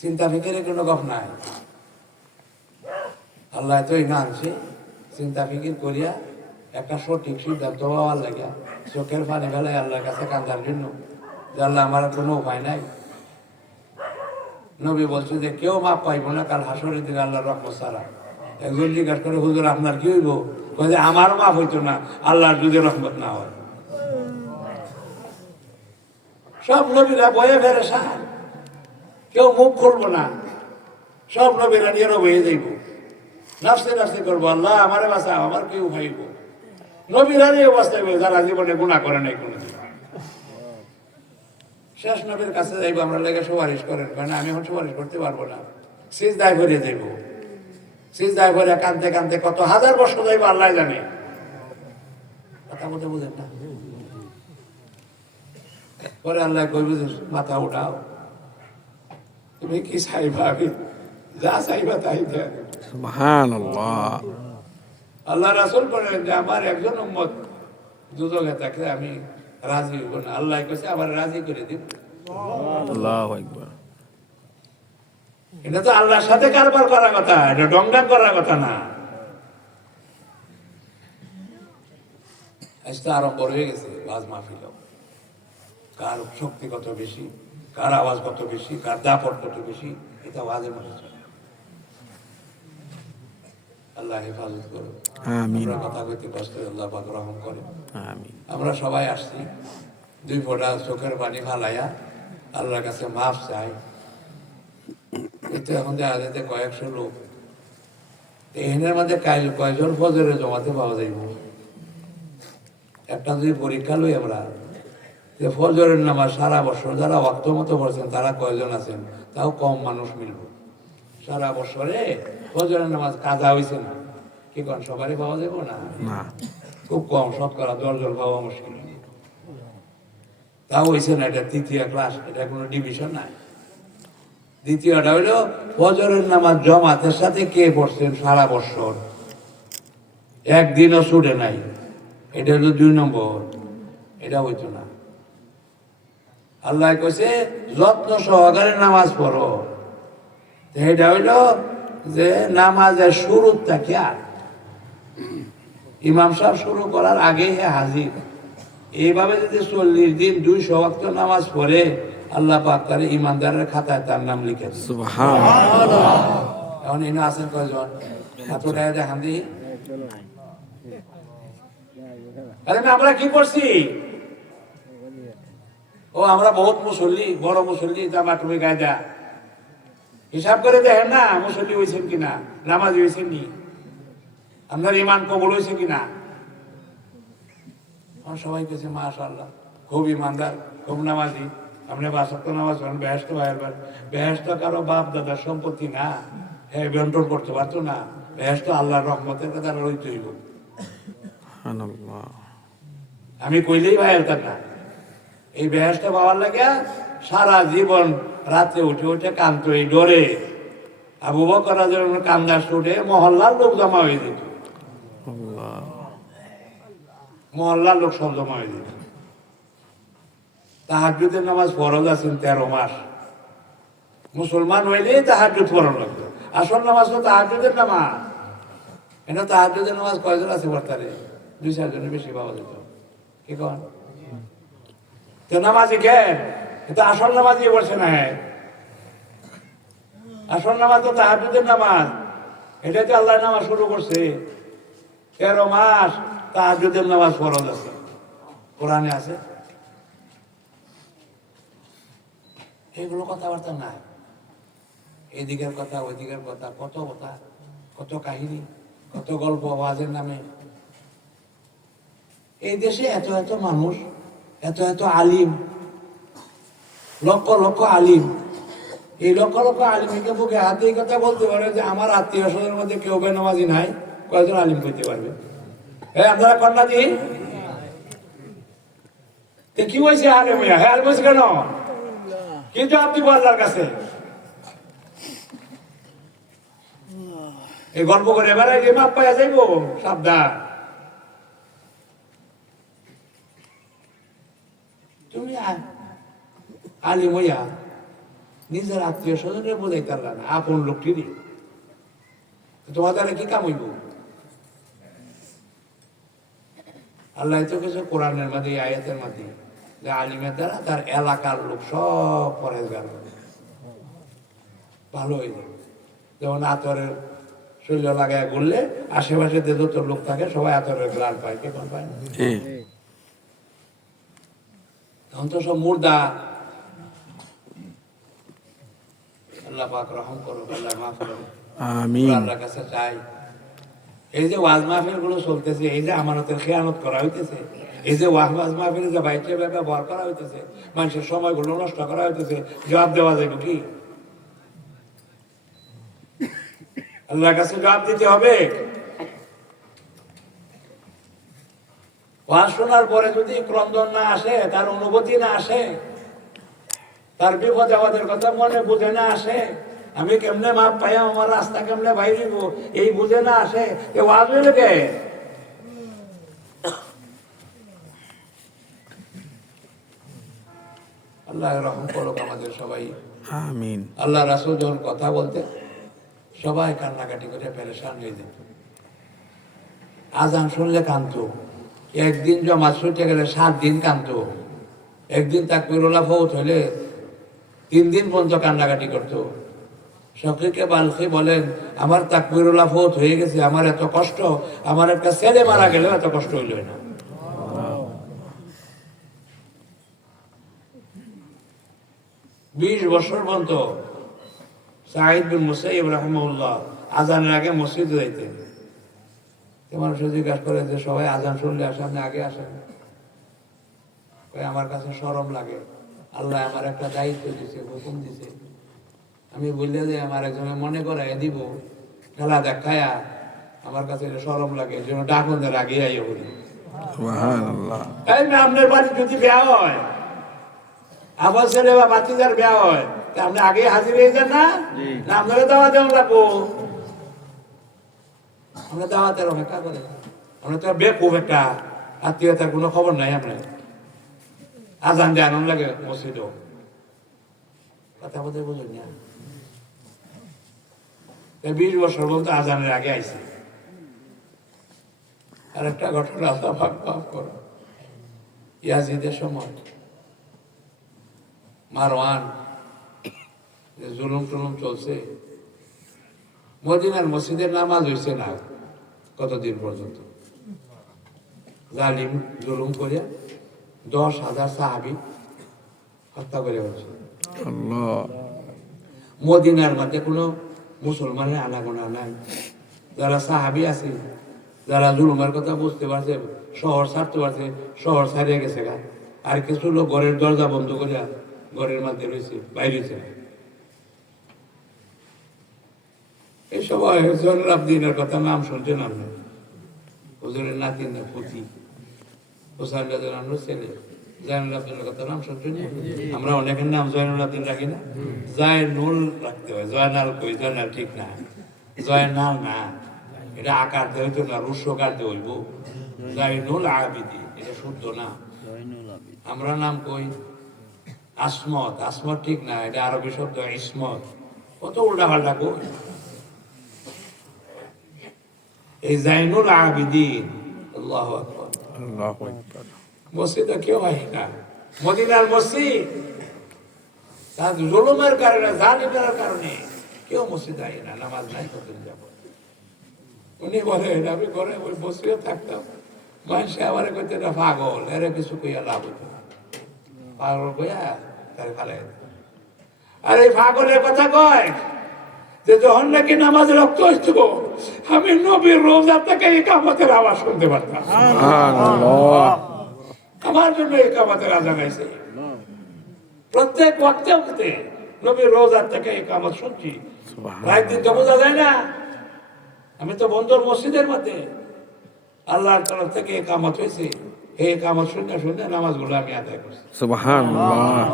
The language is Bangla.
চিন্তা ফিকিরের কোনো গপ নাই। আল্লাহ তো ইনা আনছে চিন্তা ফিকির করিয়া একটা সঠিক সিদ্ধান্ত হওয়ার লাগিয়া চোখের পানি ফেলাই আল্লাহর কাছে কান্দার জন্য। যে আল্লাহ আমার কোনো উপায় নাই। নবী বলছে যে, কেউ মাপ পাইব না কাল হাসরের দিন আল্লাহ রহমত সারা একজন জিজ্ঞাসা করে, হুজুর, আপনার কি হইব? যে, আমার মাপ হইতো না, আল্লাহর যদি রহমত না হয়। সব নবীরা বয়ে ফেরে সার কেউ মুখ খুলবো না। সব নবীরা নীরব হয়ে যাইব। নাচতে নাফসে করব, আল্লাহ আমারে বাঁচাও, আমার কেউ ভাইব নবীরা এই অবস্থায় যারা জীবনে গুণা করে নাই কোনো শেষ নবীর কাছে যাইবো, আমরা লেগে সুপারিশ করেন, কারণ আমি এখন সুপারিশ করতে পারব না। সিজ দায় ভরে যাইব। সিজ দায় ভরে কানতে কানতে কত হাজার বছর যাইব, আল্লাহ জানে। কথা বলতে বুঝেন না। পরে আল্লাহ কই মাথা উঠাও। তুমি কি চাইবা? আমি যা চাইবা তাই দেন সুবহানাল্লাহ। আল্লাহ রাসুল বলেন যে আমার একজন উম্মত দুজকে থাকলে আমি রাজি হইব না। আল্লাহ কেছে আবার রাজি করে দিব আল্লাহু এটা তো আল্লাহর সাথে কারবার করার কথা এটা ডংডাং করার কথা না। আজ তো আরম্ভ হয়ে গেছে বাজ মাহফিল কার শক্তি কত বেশি? কার আওয়াজ কত বেশি কার দাপট কত বেশি এটা ওয়াজের মধ্যে চলে আল্লাহ হেফাজত করো আমিন। আমরা কথা কইতে কষ্ট আল্লাহ পাক রহম করে। আমিন। আমরা সবাই আসছি দুই ফোঁটা চোখের পানি ফালাইয়া আল্লাহর কাছে মাফ চাই। কিন্তু এখন দেখা যাচ্ছে কয়েকশো লোক। এখানের মধ্যে কাইল কয়জন ফজরে জমাতে পাওয়া যাইব? একটা যদি পরীক্ষা লই আমরা যে ফজরের নামাজ সারা বছর যারা অক্ত মতো পড়ছেন তারা কয়জন আছেন? তাও কম মানুষ মিলব। সারা বছরে ফজরের নামাজ কাজা হয়েছে না। কি কোন সবারই পাওয়া যাব না? না। খুব কম শতকরা দশজন পাওয়া মুশকিল। তাও হয়েছে না এটা তৃতীয় ক্লাস এটা কোনো ডিভিশন নাই। দ্বিতীয়টা হইল ফজরের নামাজ জমাতের সাথে কে পড়ছেন সারা বছর? একদিনও ছুটে নাই। এটা হলো দুই নম্বর। এটা হইতো না। আল্লাহ কইছে যত্ন সহকারে নামাজ পড়ো। তো এটা হইল যে নামাজের শুরুর থেকে ইমাম সাহেব শুরু করার আগেই হে হাজির। এইভাবে যদি চল্লিশ দিন দুই ওয়াক্ত নামাজ পড়ে আল্লাহ পাক তার ইমানদারের খাতায় তার নাম লিখে। এখন ইনো আছেন কয়জন? দেখান দি। আরে আমরা কি করছি? ও আমরা বহুত মুসল্লি বড় মুসল্লি জামা টুপি গায়ে দেয়া হিসাব করে দেখেন না মুসল্লি হয়েছেন কিনা নামাজ হয়েছেন নি। আপনার ইমান কবল হয়েছে কিনা আমার সবাই কেছে মাশাল্লাহ খুব ইমানদার খুব নামাজি। আপনি বাসক্ত নামাজ পড়েন বেহেস্ত ভাইয়ের বেহেস্ত কারও বাপ দাদার সম্পত্তি না। হ্যাঁ বন্টন করতে পারতো না। বেহেস্ত আল্লাহর রহমতের কথা রইতে হইব। আমি কইলেই ভাইয়ের কথা এই বেহেস্ত পাওয়ার লাগে সারা জীবন রাতে উঠে উঠে কান্ত এই ডরে। আবু বকর কান্দা শুটে মহল্লার লোক জমা হয়ে যেত। মহল্লার লোক সব জমা হয়ে যেত। তাহাজুদের নামাজ ফরজ আছেন তেরো মাস। মুসলমান হইলেই তাহাজুদ ফরজ লাগতো। আসল নামাজ তো তাহাজুদের নামাজ। এটা তাহাজুদের নামাজ কয়জন আছে বর্তারে? দুই চারজনের বেশি পাওয়া যেত। কি কন তো নামাজি কেন? এটা আসল নামাজি বলছে না আসল নামাজ তো তাহাজুদের নামাজ। এটাতে আল্লাহ নামাজ শুরু করছে, তেরো মাস তাহাজুদের নামাজ ফরজ আছে। কোরআনে আছে। এগুলো কথাবার্তা নাই। এদিকের কথা, ওইদিকের কথা, কত কথা, কত কাহিনী, কত গল্প আওয়াজের নামে। এই দেশে এত এত মানুষ এত এত আলিম। লক্ষ লক্ষ আলিম। এই লক্ষ লক্ষ আলিমকে বুকে হাতে এই কথা বলতে পারে যে আমার আত্মীয় স্বজনের মধ্যে কেউ বেনামাজি নাই কয়জন আলিম করতে পারবে। হ্যাঁ আপনারা কন্যা তে কি বলছে আরে ভাইয়া হ্যাঁ বলছে কেন? কিন্তু আপনি আল্লাহর কাছে। এই গল্প করে এবারে মাপ পাইয়া যাইব, সাবধান। তুমি আ- আলিম হইয়া নিজের আত্মীয় স্বজনের বোঝাইতে পারলা না। আপন লোকটিরই তোমার দ্বারা কি কাম হইব? আল্লাহ তো কিছু কোরআনের এই আয়াতের মধ্যে যে আলিমের দ্বারা তার এলাকার লোক সব পরেজগার ভালো হয়ে যেমন আতরের শরীর লাগায় ঘুরলে আশেপাশে যে যত লোক থাকে সবাই আতরের গ্রান পায়। কে পায়? না জি তো সব মুর্দা। আল্লাহ পাক রহম করো আল্লাহ মাফ করো আমিন। আল্লাহর কাছে চাই। এই যে ওয়াজ মাহফিলগুলো চলতেছে এই যে আমানতের খেয়ানত করা হইতেছে এই যে ওয়াজ ওয়াজ মাহফিলে যে বাইকে ব্যবহার করা হইতেছে মানুষের সময়গুলো নষ্ট করা হইতেছে জবাব দেওয়া যাবে কি? আল্লাহর কাছে জবাব দিতে হবে। ওয়াজ শোনার পরে যদি ক্রন্দন না আসে তার অনুভূতি না আসে তার বিপদ আমাদের কথা মনে বুঝে না আসে আমি কেমনে মাপ পাই আমার রাস্তা কেমনে বাইরিব এই বুঝে না আসে এ ওয়াজ কে আল্লাহ রহম করুক আমাদের সবাই। আমিন। আল্লাহ রাসুল যখন কথা বলতে সবাই কান্নাকাটি করে পেরেশান হয়ে যেত। আজান শুনলে কান্ত একদিন জমা ছুটে গেলে সাত দিন কান্ত একদিন তাকবিরুল্লাহ ফৌত হইলে তিন দিন পর্যন্ত কান্নাকাটি করতো। শফিকে বালখি বলেন, আমার তাকবিরুল্লাহ ফৌত হয়ে গেছে, আমার এত কষ্ট, আমার একটা ছেলে মারা গেলেও এত কষ্ট হইল না। বিশ বছর পর্যন্ত সাহিদ বিন মুসাইব রহমউল্লাহ আজানের আগে মসজিদে যাইতেন। মানুষ জিজ্ঞাসা করে যে সবাই আজান শুনলে সামনে আগে আসেন। আমার কাছে সরম লাগে। আল্লাহ আমার একটা দায়িত্ব দিছে হুকুম দিছে। আমি বললে যে আমার একজনে মনে করাই দিব খেলা দেখায়া আমার কাছে এটা সরম লাগে এই জন্য ডাকনদের আগে আইয়া বলি। সুবহানাল্লাহ। না আপনার বাড়ি যদি বেয়া হয় আবার ছেলে বা বাতিজার বিয়া হয় তা আপনি আগে হাজির হয়ে যান না? আপনাকে দাওয়া দেওয়া লাগবো? আমরা দাওয়াতের অপেক্ষা করে। আমরা তো বেকুব একটা আত্মীয়তার কোনো খবর নাই আপনার। আজান দিয়ে আনন্দ লাগে মসজিদও। কথা বলতে বুঝুন না। বিশ বছর বলতে আজানের আগে আইছে। আর একটা ঘটনা আল্লাহ পাক মাফ করো। ইয়াজিদের সময় মারওয়ান জুলুম টুলুম চলছে, মদিনার মসজিদের নামাজ হয়েছে না। কতদিন পর্যন্ত? জালিম জুলুম করে দশ হাজার সাহাবি হত্যা করে আল্লাহ। মদিনার মধ্যে কোনো মুসলমানের আনাগোনা নাই। যারা সাহাবি আছে যারা জুলুমের কথা বুঝতে পারছে শহর ছাড়তে পারছে শহর ছাড়িয়ে গেছে গা। আর কিছু লোক ঘরের দরজা বন্ধ করিয়া ঘরের মধ্যে রয়েছে বাইরেছে এই সময় কথা নাম শুনছেন আপনি? হুজুরের নাতিন না পুঁথি হোসাইন আমরা জয়নুল আবদিনের কথা নাম শুনছেন আমরা অনেকের নাম জয়নুল আবদিন রাখি না। জয়নুল রাখতে হয়। জয়নাল কই? জয়নাল ঠিক না। জয়নাল না। এটা আকার দিয়ে হইতো না হইব। জয়নুল আবিদি। এটা শুদ্ধ না। আমরা নাম কই? আসমত। আসমত ঠিক না। এটা আরবি শব্দ ইসমত কত উল্টা পাল্টা কই? এই জাইনুল আবিদিন। আল্লাহু মসজিদে কেউ হয় না। মদিনার মসজিদ। তার জুলুমের কারণে জালিমের কারণে কেউ মসজিদ আয় না নামাজ নাই কতদিন যাব। উনি বলেন আমি ঘরে ওই মসজিদে থাকতাম। মানুষে আমার কইতে এটা পাগল এর কিছু কইয়া লাভ হইতো পাগল কইয়া তার দিত। আর এই পাগলের কথা কয় যে যখন নাকি নামাজ রক্ত হইত আমি নবীর রোজা থেকে এই কামতের আওয়াজ শুনতে পারতাম। আমার জন্য এই কামাতের আজান আইছে প্রত্যেক ওয়াক্তে ওয়াক্তে নবী রোজার থেকে এই কামত শুনছি। রাত দিন তো বোঝা যায় না। আমি তো বন্দর মসজিদের মধ্যে আল্লাহর তরফ থেকে এই কামত হয়েছে। এই কামত শুনে শুনে নামাজগুলো আমি আদায় করছি। সুবহানাল্লাহ।